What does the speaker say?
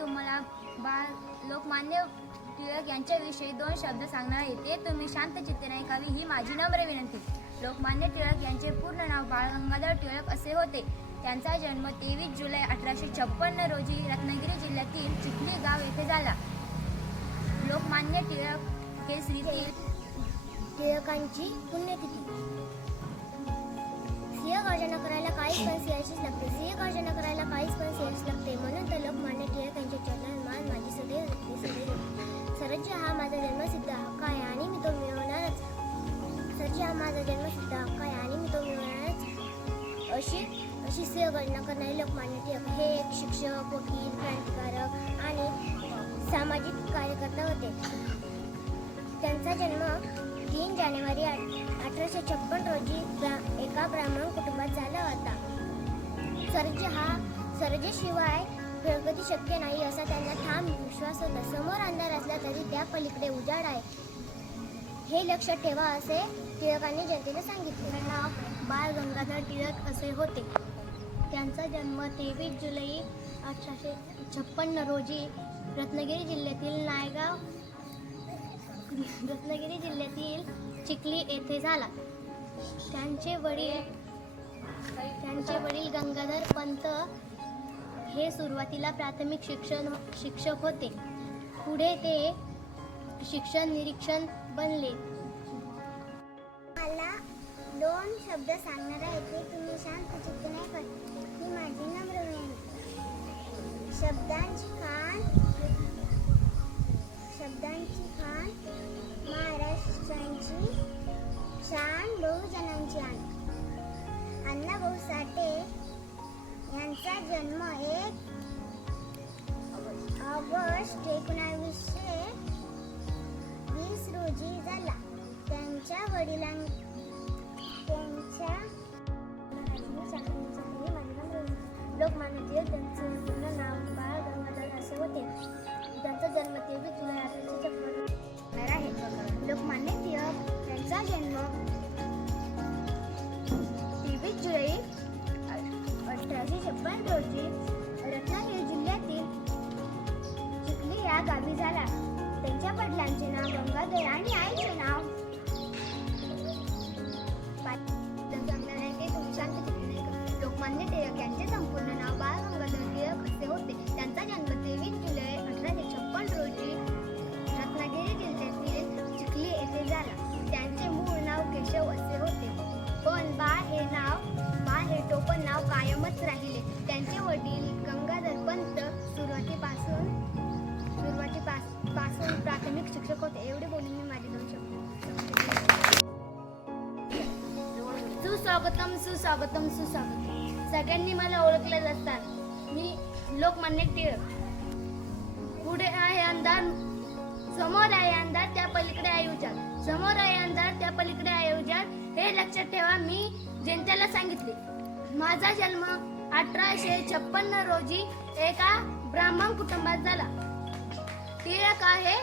तुम्हाला लोकमान्य टिळक यांच्याविषयी 2 शब्द सांगणार आहे. ते तुम्ही शांत चित्तेने ऐकावी ही माझी नम्र विनंती. लोकमान्य टिळक यांचे पूर्ण नाव बाळ गंगाधर टिळक असे होते. त्यांचा जन्म 23 जुलै 1856 रोजी रत्नागिरी जिल्ह्यातील चिखली गाव येथे झाला. लोकमान्य टिळक केसरीतील टिळकांची पुण्यतिथी. सिंहगर्जना करायला काहीच पण सिंहाचीच लागते. सिंहगर्जना करायला काहीच पण सिंहाची लागते. म्हणून तर लोकमान्य टिळक यांच्या चरणात माझी सदैव स्वराज्य हा माझा जन्मसिद्ध हक्क आहे आणि मी तो मिळवणारच. स्वराज्य हा माझा जन्मसिद्ध हक्क आहे आणि मी तो मिळवणारच. अशी सिंहगर्जना करणारे लोकमान्य टिळक हे एक शिक्षक, वकील, क्रांतिकारक आणि सामाजिक कार्यकर्ता होते. त्यांचा जन्म 3 जानेवारी 1856 रोजी एका ब्राह्मण कुटुंबात झाला होता. स्वराज्याशिवाय प्रगती शक्य नाही असा त्यांना ठाम विश्वास होता. समोर अंधार असला तरी त्या पलीकडे उजाड आहे हे लक्षात ठेवा असे टिळकांनी जनतेला सांगितले. नाव बाळ गंगाधर टिळक असे होते. त्यांचा जन्म 23 जुलै 1856 रोजी रत्नागिरी जिल्ह्यातील चिखली येथे झाला. त्यांचे वडील गंगाधर पंत हे सुरुवातीला प्राथमिक शिक्षक होते. पुढे ते शिक्षण निरीक्षक बनले. मला 2 शब्द सांगणार आहे. ते तुम्ही शांत चित्तेने ऐका ही माझी नम्र विनंती. शब्दांची खाण महाराष्ट्राची शान, बहुजनांची आण. अण्णाभाऊ साठे यांचा जन्म 1 ऑगस्ट 1920 रोजी झाला. त्यांच्या लोकमान्य टिळक यांचे पूर्ण नाव बाळ गंगाधर असे होते. त्यांचा जन्म 23 जुलै 1856 आहे. लोकमान्य टिळक यांचा जन्म 23 जुलै 1856 रोजी रत्नागिरी जिल्ह्यातील चिखली या गावी झाला. त्यांच्या वडिलांचे नाव गंगाधर आणि आईचे नाव लोकमान्य टिळक यांचे संपूर्ण नाव बाळ गंगाधर टिळक असे होते. त्यांचा जन्म 23 जुलै 1856 रोजी रत्नागिरी जिल्ह्यातील चिखली येथे झाला. त्यांचे मूळ नाव केशव असे होते, पण बाळ हे टोपण नाव कायमच राहिले. त्यांचे वडील गंगाधर पंत सुरुवातीपासून प्राथमिक शिक्षक होते. एवढे बोलून मी माझे 2 शब्द. सुस्वागतम. सगळ्यांनी मला ओळखले असतात. मी लोकमान्य टिळक. पुढे आहे अंधार, समोर आहे अंधार, त्या पलीकडे आहे उजाड. समोर आहे अंधार, त्या पलीकडे आहे उजाड हे लक्षात ठेवा मी जनतेला सांगितले. माझा जन्म 1856 रोजी एका ब्राह्मण कुटुंबात झाला. टिळक आहे